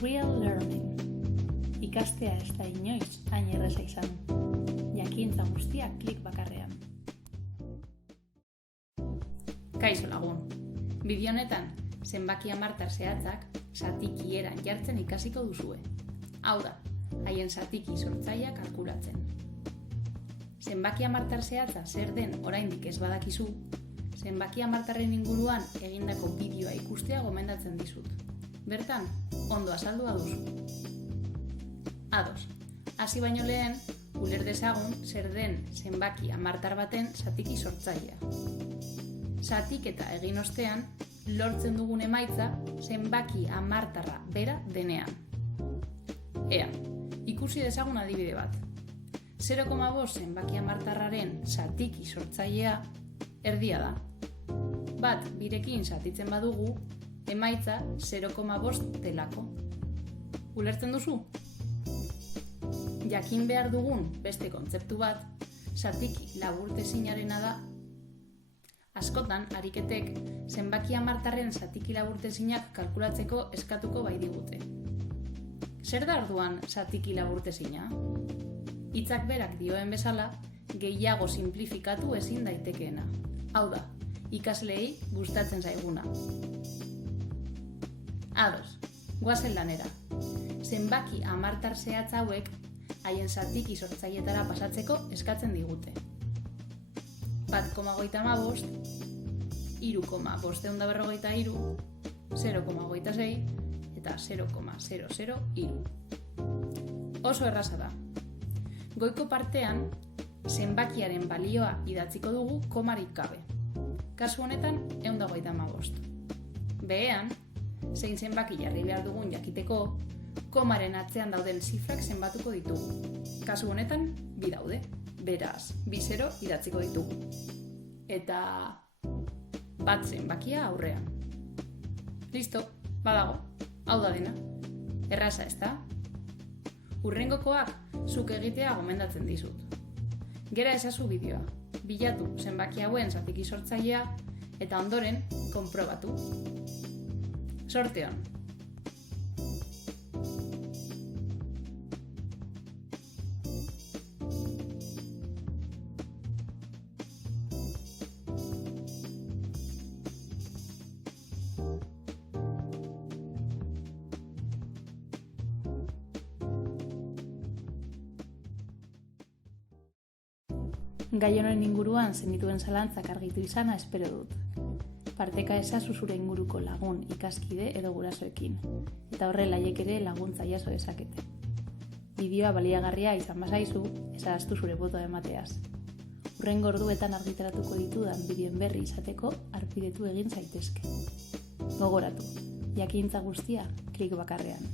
Real learning. Ikastea ez da inoiz hain erraza izan. Jakintza guztiak klik bakarrean. Kaixo lagun. Bideo honetan, zenbaki hamartar zehatzak zatiki eran jartzen ikasiko duzue. Hau da, haien zatiki sortzailea kalkulatzen. Zenbaki hamartar zehatza zer den oraindik ez badakizu, zenbaki hamartarren inguruan egindako bideoa ikustea gomendatzen dizut. Bertan, ondo azaldua duzu. Ados, hasi baino lehen, uler dezagun zer den zenbaki hamartar baten zatiki sortzailea. Zatiketa egin ostean, lortzen dugun emaitza zenbaki hamartarra bera denean. Ea, ikusi dezagun adibide bat. 0,5 zenbaki hamartarraren zatiki sortzailea erdia da. Bat birekin zatitzen badugu, emaitza 0,5 delako. Ulertzen duzu? Jakin behar dugun beste kontzeptu bat, zatiki laburtezinarena da. Askotan, ariketek zenbaki hamartarren zatiki laburtezinak kalkulatzeko eskatuko bai digute. Zer da orduan zatiki laburtezina? Hitzak berak dioen bezala, gehiago simplifikatu ezin daitekeena. Hau da, ikasleei gustatzen zaiguna. Ados, goazen lanera. Zenbaki hamartar zehatz hauek haien zatiki sortzailetara pasatzeko eskatzen digute. 1,55, 3,543, 0,26 eta 0,003. Oso erraza da. Goiko partean, zenbakiaren balioa idatziko dugu komarik gabe. Kasu honetan, 155. Behean, zein zenbaki jarri behar dugun jakiteko, komaren atzean dauden zifrak zenbatuko ditugu. Kasu honetan, 2 daude. Beraz, 2 0 idatziko ditugu. Eta bat zenbakia aurrean. Listo, badago, hau da dena. Erraza ez da? Hurrengokoak zuk egitea gomendatzen dizut. Gera ezazu bideoa, bilatu zenbaki hauen zatiki sortzailea eta ondoren konprobatu. Sorte on! Gai honen inguruan zenituen zalantzak argitu izana espero dut. Parteka ezazu zure inguruko lagun, ikaskide edo gurasoekin, eta horrela haiek ere laguntza jaso dezakete. Bideoa baliagarria izan bazaizu, ezahaztu zure botoa emateaz. Hurrengo orduetan argitaratuko ditudan bideoen berri izateko harpidetu egin zaitezke. Gogoratu, jakintza guztia klik bakarrean.